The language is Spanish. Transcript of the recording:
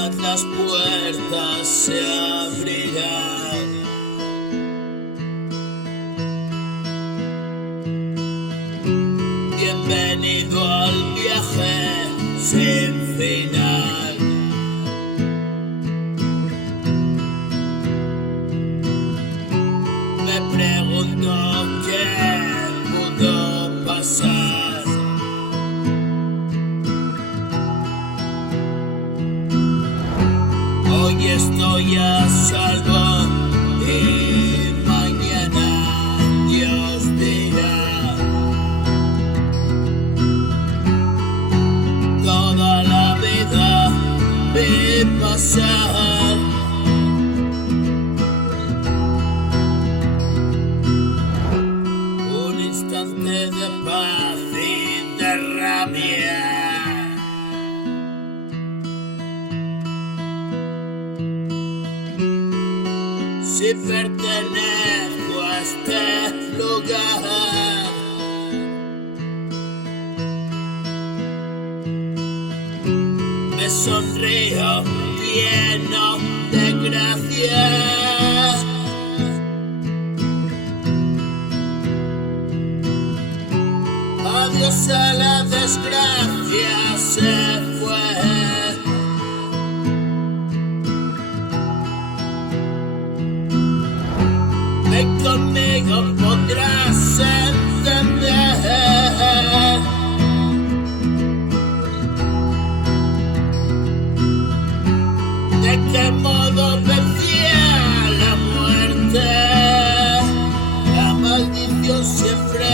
todas las puertas se abrirán. Bienvenido al viaje sin final. Me pregunto qué pudo pasar. Hoy estoy a salvo y mañana Dios dirá. Toda la vida vi pasar. Un instante de paz y de rabia. Si pertenezco a este lugar, me sonrío lleno de gracia. Adiós a la desgracia, se fue. Ven conmigo, podrás entender de qué modo vencía la muerte. La maldición siempre